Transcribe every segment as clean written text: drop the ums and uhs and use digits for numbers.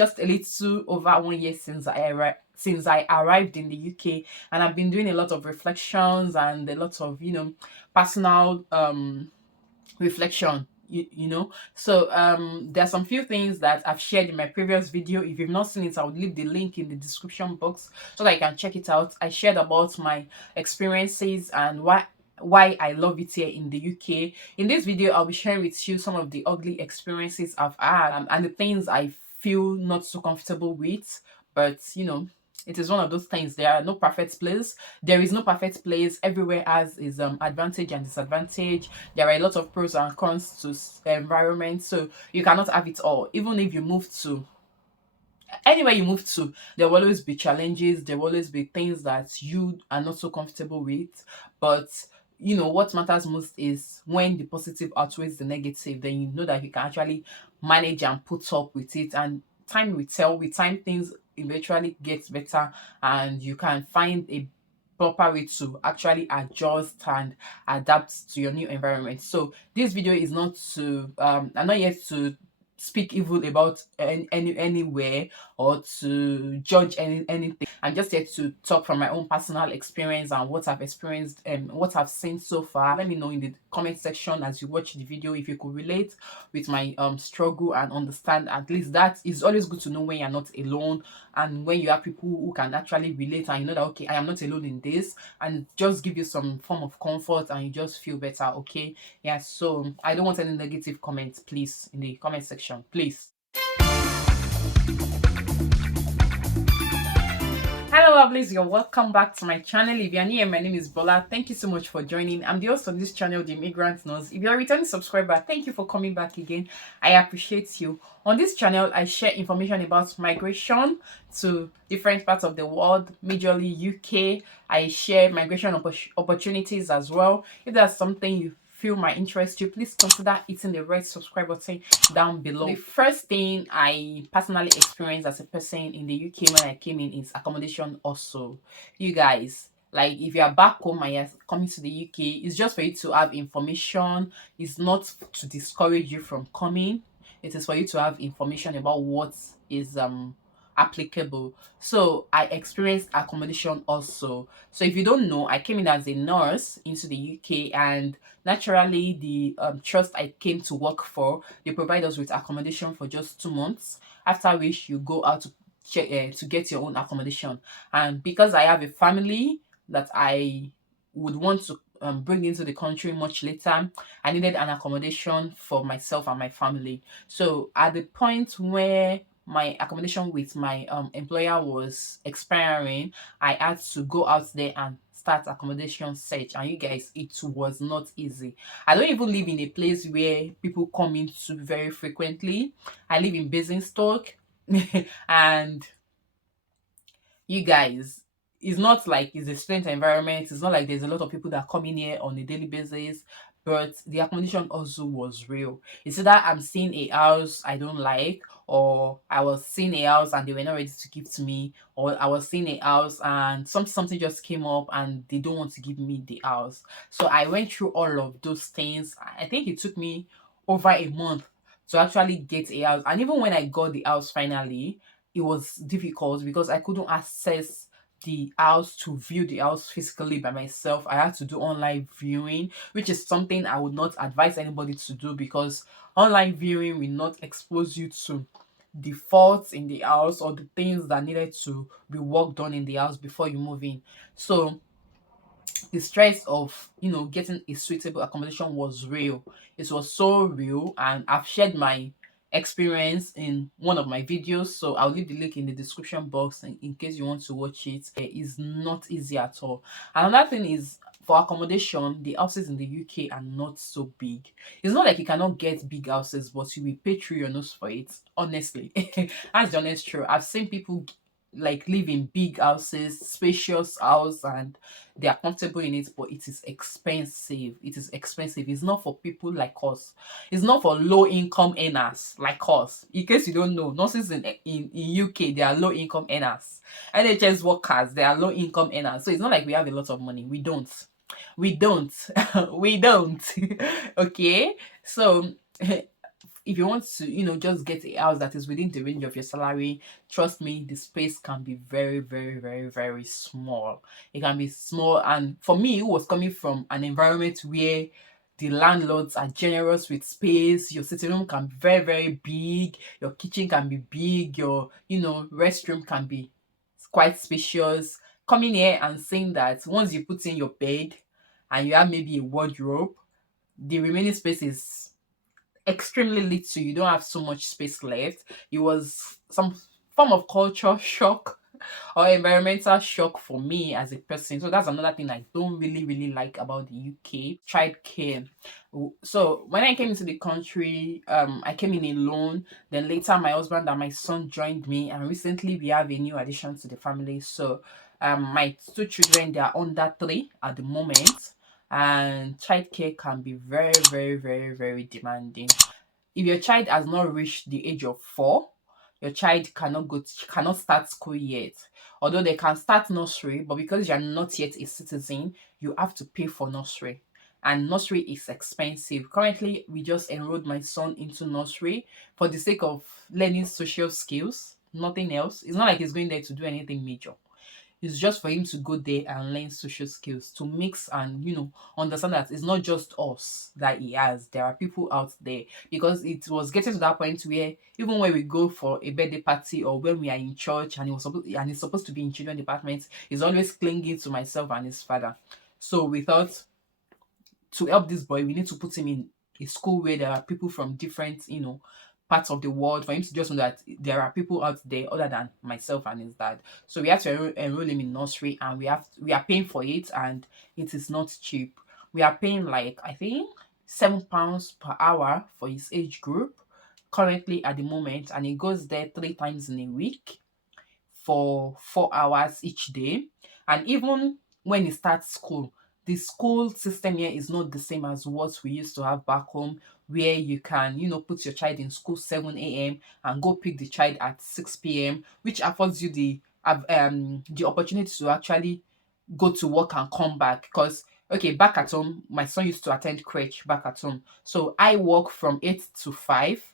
just a little over 1 year since I arrived in the UK, and I've been doing a lot of reflections and a lot of personal reflection. So there's some few things that I've shared in my previous video. If you've not seen it, I will leave the link in the description box so that you can check it out. I shared about my experiences and why I love it here in the UK. In this video, I'll be sharing with you some of the ugly experiences I've had, and the things I feel not so comfortable with. But it is one of those things. There are no perfect place. There is no perfect place. Everywhere has its advantage and disadvantage. There are a lot of pros and cons to environment, so you cannot have it all. Even if you move to anywhere you move to, there will always be challenges. There will always be things that you are not so comfortable with. But what matters most is when the positive outweighs the negative, then you know that you can actually manage and put up with it. And time will tell. With time, things eventually get better, and you can find a proper way to actually adjust and adapt to your new environment. So this video is not to I'm not here to speak evil about anywhere or to judge anything. I'm just here to talk from my own personal experience and what I've experienced and what I've seen so far. Let me know in the comment section as you watch the video if you could relate with my struggle and understand. At least that is always good to know when you're not alone, and when you have people who can actually relate and you know that okay, I am not alone in this, and just give you some form of comfort and you just feel better. Okay, yeah. So I don't want any negative comments, please, in the comment section, please. Hello lovelies, you're welcome back to my channel. If you're new, my name is Bola. Thank you so much for joining. I'm the host of this channel, The Immigrant Nurse. If you're a returning subscriber, thank you for coming back again. I appreciate you. On this channel, I share information about migration to different parts of the world, majorly UK. I share migration opportunities as well. If that's something you feel might interest you, please consider hitting the red subscribe button down below. The first thing I personally experienced as a person in the UK when I came in is accommodation. Also, you guys, like if you are back home and you're coming to the UK, it's just for you to have information. It's not to discourage you from coming. It is for you to have information about what is applicable. So I experienced accommodation also. So if you don't know, I came in as a nurse into the UK, and naturally the trust I came to work for, they provide us with accommodation for just 2 months, after which you go out to check to get your own accommodation. And because I have a family that I would want to bring into the country much later, I needed an accommodation for myself and my family. So at the point where my accommodation with my employer was expiring, I had to go out there and start accommodation search. And you guys, it was not easy. I don't even live in a place where people come into very frequently. I live in Basingstoke and you guys, it's not like it's a student environment. It's not like there's a lot of people that come in here on a daily basis. But the accommodation also was real. It's either I'm seeing a house I don't like, or I was seeing a house and they were not ready to give to me, or I was seeing a house and something just came up and they don't want to give me the house. So I went through all of those things. I think it took me over a month to actually get a house. And even when I got the house finally, it was difficult because I couldn't access the house to view the house physically by myself. I had to do online viewing, which is something I would not advise anybody to do, because online viewing will not expose you to the faults in the house or the things that needed to be worked on in the house before you move in. So the stress of getting a suitable accommodation was real. It was so real, and I've shared my experience in one of my videos, so I'll leave the link in the description box in case you want to watch it. It is not easy at all. Another thing is, for accommodation, the houses in the UK are not so big. It's not like you cannot get big houses, but you will pay through your nose for it, honestly. That's the honest truth. I've seen people like live in big houses, spacious house, and they are comfortable in it, but it is expensive. It is expensive. It's not for people like us. It's not for low income earners like us. In case you don't know, nurses in UK, they are low income earners. NHS workers, they are low income earners. So it's not like we have a lot of money. We don't. We don't. We don't. Okay. So if you want to, just get a house that is within the range of your salary, trust me, the space can be very, very, very, very small. It can be small. And for me, who was coming from an environment where the landlords are generous with space, your sitting room can be very, very big, your kitchen can be big, your, restroom can be quite spacious. Coming here and saying that once you put in your bed and you have maybe a wardrobe, the remaining space is extremely little. You don't have so much space left. It was some form of culture shock or environmental shock for me as a person. So that's another thing I don't really, really like about the UK. Childcare. So when I came into the country, I came in alone. Then later, my husband and my son joined me, and recently we have a new addition to the family. So, my two children, they are under 3 at the moment, and childcare can be very, very, very, very demanding. If your child has not reached the age of 4, your child cannot start school yet. Although they can start nursery, but because you're not yet a citizen, you have to pay for nursery. And nursery is expensive. Currently, we just enrolled my son into nursery for the sake of learning social skills, nothing else. It's not like he's going there to do anything major. It's just for him to go there and learn social skills, to mix and understand that it's not just us that he has. There are people out there, because it was getting to that point where even when we go for a birthday party or when we are in church and he's supposed to be in children department, he's always clinging to myself and his father. So we thought, to help this boy, we need to put him in a school where there are people from different, parts of the world, for him to just know that there are people out there other than myself and his dad. So we have to enroll him in nursery, and we are paying for it, and it is not cheap. We are paying, like, I think, £7 per hour for his age group currently at the moment, and he goes there 3 times in a week for 4 hours each day. And even when he starts school, the school system here is not the same as what we used to have back home, where you can, put your child in school 7 a.m. and go pick the child at 6 p.m., which affords you the opportunity to actually go to work and come back. Because, okay, back at home, my son used to attend crèche back at home. So I work from 8 to 5,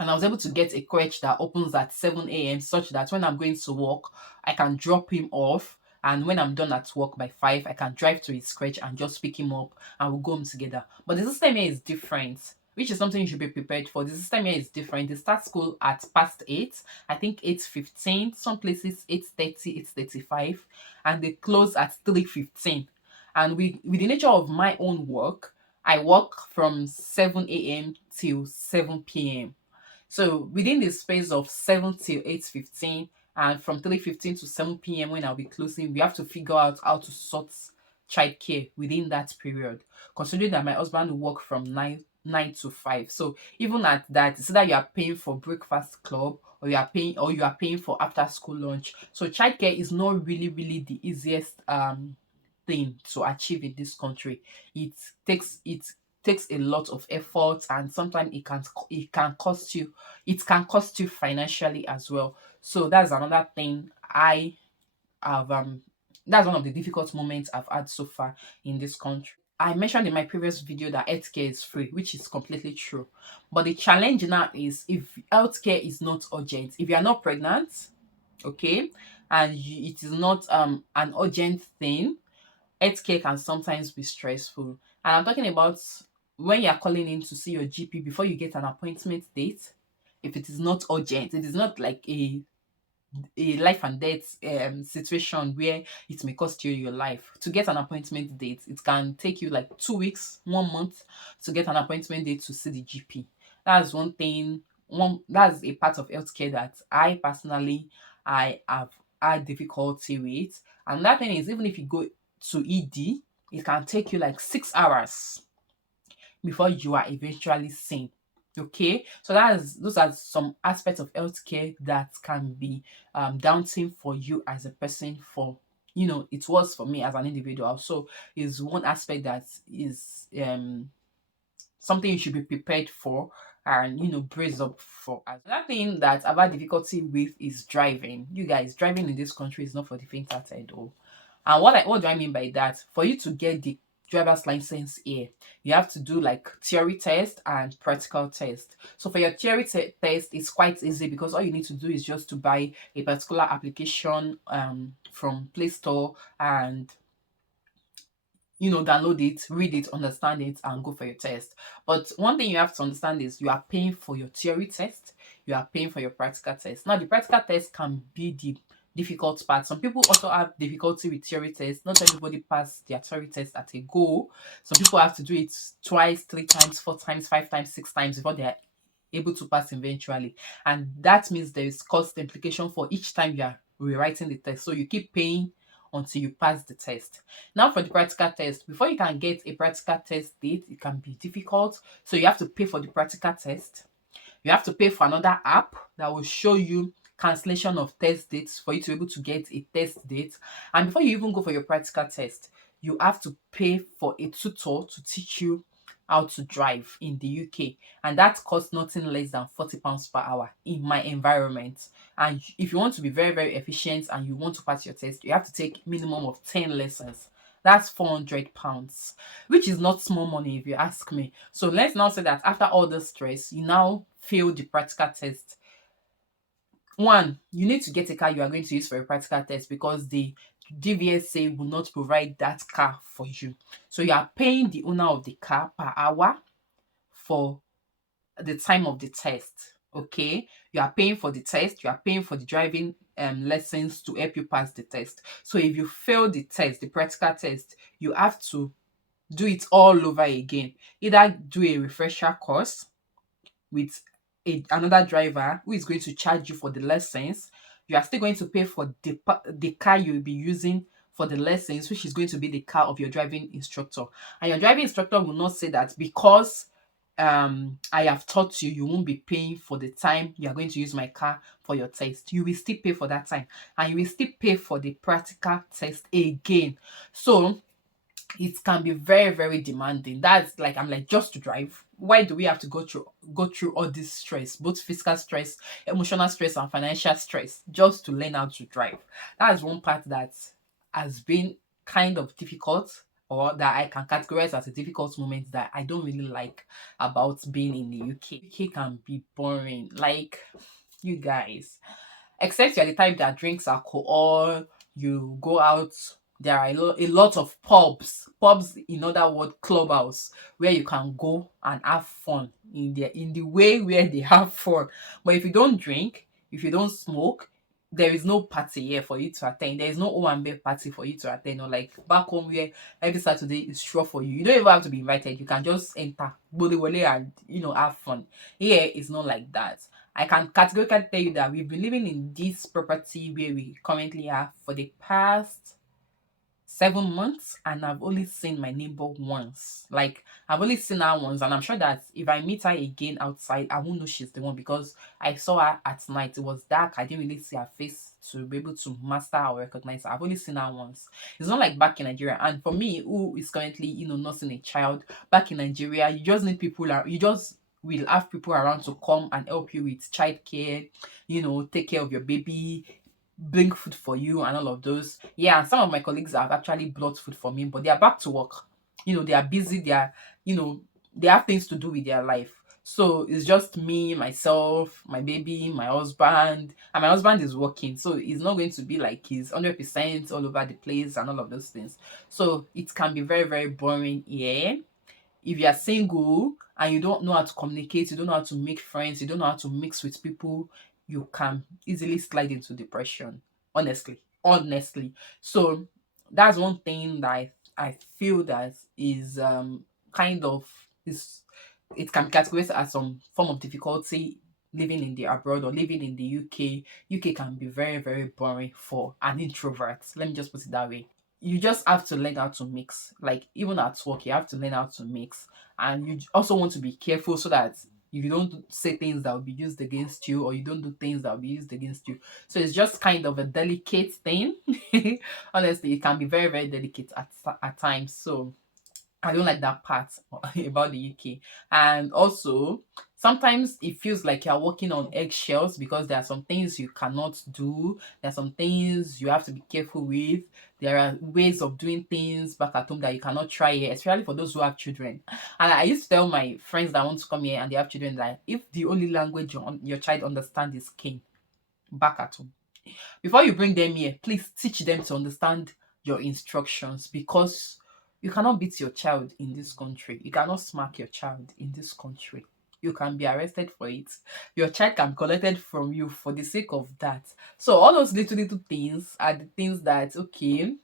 and I was able to get a crèche that opens at 7 a.m., such that when I'm going to work, I can drop him off. And when I'm done at work by 5, I can drive to his crèche and just pick him up, and we'll go home together. But the system here is different, which is something you should be prepared for. The system here is different. They start school at past 8, I think 8:15, some places 8:30, 8:35, and they close at 3:15. And with the nature of my own work, I work from 7 a.m. till 7 p.m. So within the space of 7 till 8:15, and from 3:15 to 7 p.m. when I'll be closing, we have to figure out how to sort childcare within that period. Considering that my husband will work from nine to 5. So even at that, it's either you are paying for breakfast club, or you are paying for after school lunch. So childcare is not really, really the easiest thing to achieve in this country. It takes a lot of effort, and sometimes it can cost you financially as well. So that's another thing I have that's one of the difficult moments I've had so far in this country. I mentioned in my previous video that healthcare is free, which is completely true. But the challenge now is, if healthcare is not urgent, if you are not pregnant, okay, and it is not an urgent thing, healthcare can sometimes be stressful. And I'm talking about when you're calling in to see your GP before you get an appointment date. If it is not urgent, it is not like a life and death situation where it may cost you your life. To get an appointment date, it can take you like 2 weeks, 1 month to get an appointment date to see the GP. That's one thing. That's a part of healthcare that I personally I have had difficulty with. And that thing is, even if you go to ED, it can take you like 6 hours before you are eventually seen. Okay, so those are some aspects of healthcare that can be daunting for you as a person. It was for me as an individual. So is one aspect that is something you should be prepared for, and brace up for. Another thing that I've had difficulty with is driving. You guys, driving in this country is not for the faint-hearted. And what do I mean by that? For you to get the driver's license here. You have to do like theory test and practical test. So for your theory test, it's quite easy because all you need to do is just to buy a particular application from Play Store and download it, read it, understand it, and go for your test. But one thing you have to understand is you are paying for your theory test, you are paying for your practical test. Now, the practical test can be the difficult part. Some people also have difficulty with theory tests. Not everybody pass their theory test at a go. Some people have to do it twice, 3 times, 4 times, 5 times, 6 times before they are able to pass eventually. And that means there is cost implication for each time you are rewriting the test. So you keep paying until you pass the test. Now for the practical test, before you can get a practical test date, it can be difficult. So you have to pay for the practical test. You have to pay for another app that will show you cancellation of test dates for you to be able to get a test date. And before you even go for your practical test, you have to pay for a tutor to teach you how to drive in the UK. And that costs nothing less than £40 per hour in my environment. And if you want to be very, very efficient and you want to pass your test, you have to take minimum of 10 lessons. That's £400, which is not small money if you ask me. So let's now say that after all the stress, you now fail the practical test. One, you need to get a car you are going to use for a practical test because the DVSA will not provide that car for you. So you are paying the owner of the car per hour for the time of the test. Okay, you are paying for the test, you are paying for the driving lessons to help you pass the test. So if you fail the test, the practical test, you have to do it all over again. Either do a refresher course with another driver who is going to charge you for the lessons. You are still going to pay for the car you will be using for the lessons, which is going to be the car of your driving instructor. And your driving instructor will not say that because I have taught you, you won't be paying for the time you are going to use my car for your test. You will still pay for that time, and you will still pay for the practical test again. So it can be very, very demanding. That's like, I'm like, just to drive, why do we have to go through all this stress, both physical stress, emotional stress, and financial stress, just to learn how to drive? That's one part that has been kind of difficult, or that I can categorize as a difficult moment that I don't really like about being in the UK can be boring, like, you guys, except you're the type that drinks alcohol, you go out. There are a lot of pubs, in other words, clubhouse, where you can go and have fun in the way where they have fun. But if you don't drink, if you don't smoke, there is no party here for you to attend. There is no Owambe party for you to attend, or like back home where every Saturday is sure for you. You don't even have to be invited. You can just enter, Bodewale, and have fun. Here it's not like that. I can categorically tell you that we've been living in this property where we currently are for the past 7 months, and I've only seen my neighbor once. Like, I've only seen her once, and I'm sure that if I meet her again outside, I won't know she's the one because I saw her at night. It was dark. I didn't really see her face to be able to master or recognize her. I've only seen her once. It's not like back in Nigeria. And for me, who is currently, nursing a child back in Nigeria, you just need people. You just will have people around to come and help you with childcare. Take care of your baby, bring food for you, and all of those. Yeah, and some of my colleagues have actually brought food for me, but they are back to work. They are busy, you know, they have things to do with their life. So it's just me, myself, my baby, my husband, and my husband is working. So it's not going to be like he's 100% all over the place and all of those things. So it can be very, very boring. Yeah, if you are single and you don't know how to communicate, you don't know how to make friends, you don't know how to mix with people, you can easily slide into depression. Honestly. So that's one thing that I feel that is kind of is it can be categorized as some form of difficulty living in the abroad or living in the UK. UK can be very, very boring for an introvert. Let me just put it that way. You just have to learn how to mix. Like, even at work, you have to learn how to mix. And you also want to be careful so that you don't say things that will be used against you, or you don't do things that will be used against you. So it's just kind of a delicate thing. Honestly, it can be very, very delicate at times. So I don't like that part about the UK. And also, Sometimes it feels like you're walking on eggshells because there are some things you cannot do. There are some things you have to be careful with. There are ways of doing things back at home that you cannot try here, especially for those who have children. And I used to tell my friends that want to come here and they have children that if the only language your child understands is king back at home, before you bring them here, please teach them to understand your instructions, because you cannot beat your child in this country. You cannot smack your child in this country. You can be arrested for it. Your child can be collected from you for the sake of that. So all those little things are the things that, okay,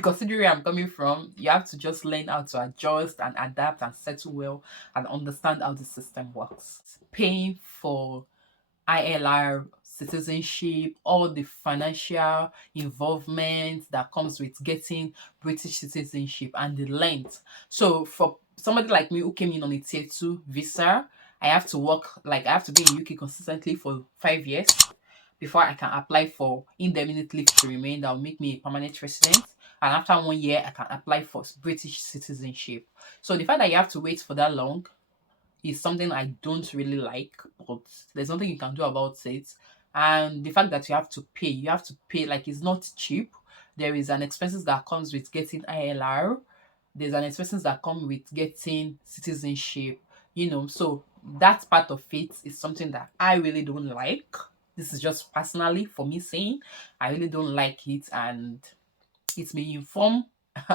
considering where I'm coming from, you have to just learn how to adjust and adapt and settle well and understand how the system works. Paying for ILR citizenship, all the financial involvement that comes with getting British citizenship, and the length. So for somebody like me who came in on a tier 2 visa, I have to be in UK consistently for 5 years before I can apply for indefinite leave to remain that will make me a permanent resident. And after 1 year, I can apply for British citizenship. So the fact that you have to wait for that long is something I don't really like, but there's nothing you can do about it. And the fact that you have to pay, like it's not cheap. There is an expenses that comes with getting ILR. There's an expenses that come with getting citizenship, So that part of it is something that I really don't like. This is just personally for me saying I really don't like it, and it may inform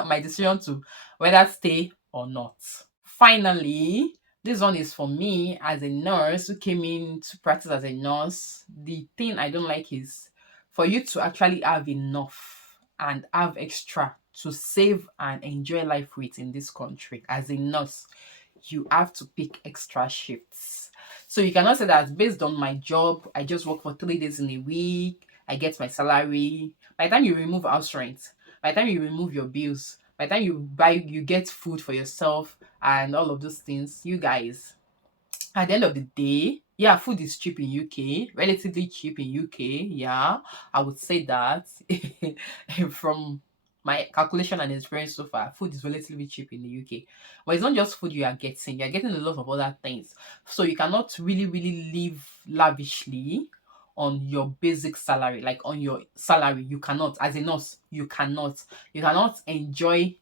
my decision to whether stay or not. Finally, this one is for me as a nurse who came in to practice as a nurse. The thing I don't like is for you to actually have enough and have extra to save and enjoy life with in this country. As a nurse, you have to pick extra shifts. So you cannot say that based on my job, I just work for 3 days in a week, I get my salary. By the time you remove house rent, by the time you remove your bills, by the time you get food for yourself and all of those things, you guys, at the end of the day, yeah, food is cheap in UK, relatively cheap in UK. Yeah, I would say that from my calculation and experience so far, food is relatively cheap in the UK. But it's not just food you're getting a lot of other things. So you cannot really, really live lavishly on your basic salary, like on your salary. You cannot, as a nurse, you cannot enjoy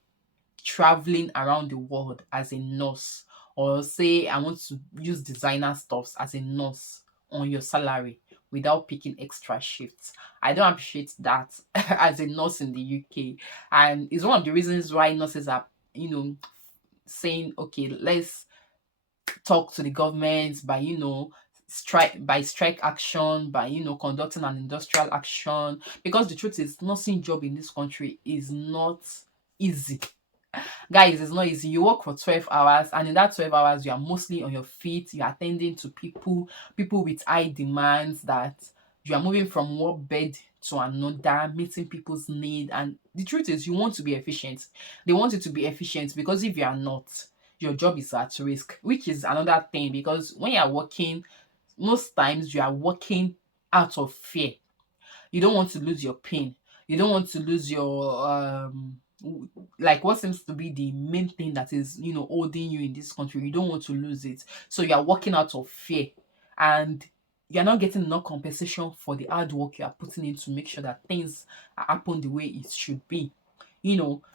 traveling around the world as a nurse, or say I want to use designer stuffs as a nurse on your salary without picking extra shifts. I don't appreciate that as a nurse in the UK. And it's one of the reasons why nurses are, saying, okay, let's talk to the government by, strike action, by, conducting an industrial action. Because the truth is, nursing job in this country is not easy. Guys, it's not easy. You work for 12 hours, and in that 12 hours, you are mostly on your feet. You're attending to people with high demands, that you are moving from one bed to another, meeting people's need. And the truth is, you want to be efficient. They want you to be efficient, because if you are not, your job is at risk, which is another thing. Because when you are working, most times you are working out of fear. You don't want to lose your pin. You don't want to lose your like what seems to be the main thing that is, holding you in this country. You don't want to lose it. So you are working out of fear, and you're not getting enough compensation for the hard work you are putting in to make sure that things happen the way it should be.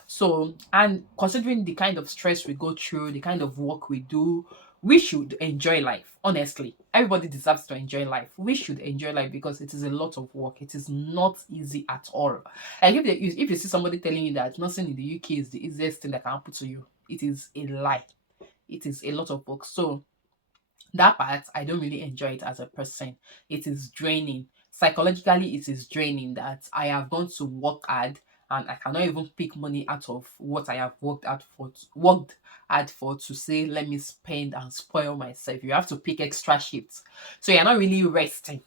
So, and considering the kind of stress we go through, the kind of work we do, we should enjoy life. Honestly, everybody deserves to enjoy life. We should enjoy life, because it is a lot of work. It is not easy at all. Like if you see somebody telling you that nothing in the UK is the easiest thing that can happen to you, it is a lie. It is a lot of work. So that part, I don't really enjoy it as a person. It is draining. Psychologically, it is draining that I have gone to work hard, and I cannot even pick money out of what I have worked hard for, to say let me spend and spoil myself. You have to pick extra shifts. So you're not really resting.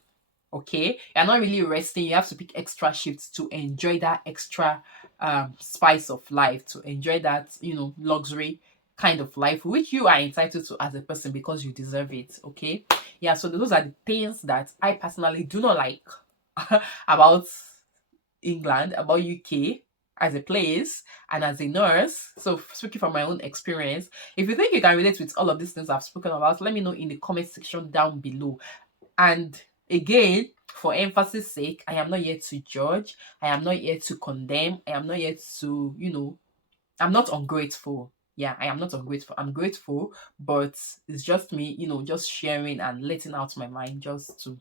Okay, you're not really resting. You have to pick extra shifts to enjoy that extra spice of life, to enjoy that, luxury kind of life which you are entitled to as a person, because you deserve it. Okay, yeah, so those are the things that I personally do not like about England, about UK, as a place and as a nurse. So speaking from my own experience, if you think you can relate with all of these things I've spoken about, let me know in the comment section down below. And again, for emphasis sake, I am not here to judge, I am not here to condemn, I am not here to, I'm not ungrateful. Yeah, I am not ungrateful. I'm grateful, but it's just me, just sharing and letting out my mind just to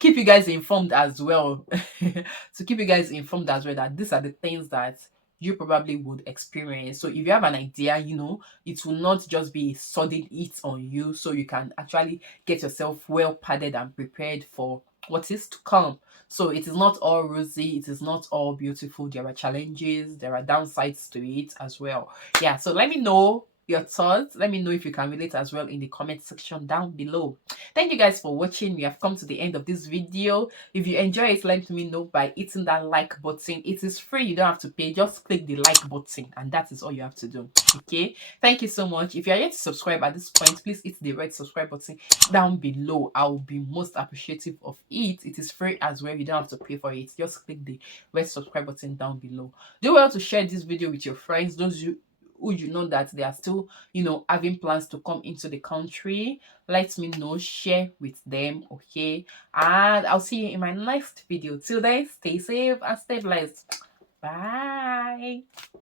keep you guys informed as well. To keep you guys informed as well that these are the things that you probably would experience. So if you have an idea, it will not just be a sudden hit on you. So you can actually get yourself well padded and prepared for what is to come. So it is not all rosy, it is not all beautiful. There are challenges, there are downsides to it as well. Yeah, so let me know your thoughts. Let me know if you can relate as well in the comment section down below. Thank you guys for watching. We have come to the end of this video. If you enjoy it, let me know by hitting that like button. It is free, you don't have to pay. Just click the like button and that is all you have to do. Okay, thank you so much. If you are yet to subscribe at this point, please hit the red subscribe button down below. I will be most appreciative of it. It is free as well, you don't have to pay for it. Just click the red subscribe button down below. Do well to share this video with your friends, those who you know that they are still having plans to come into the country. Let me know, share with them. Okay, and I'll see you in my next video. Till then, stay safe and stay blessed. Bye.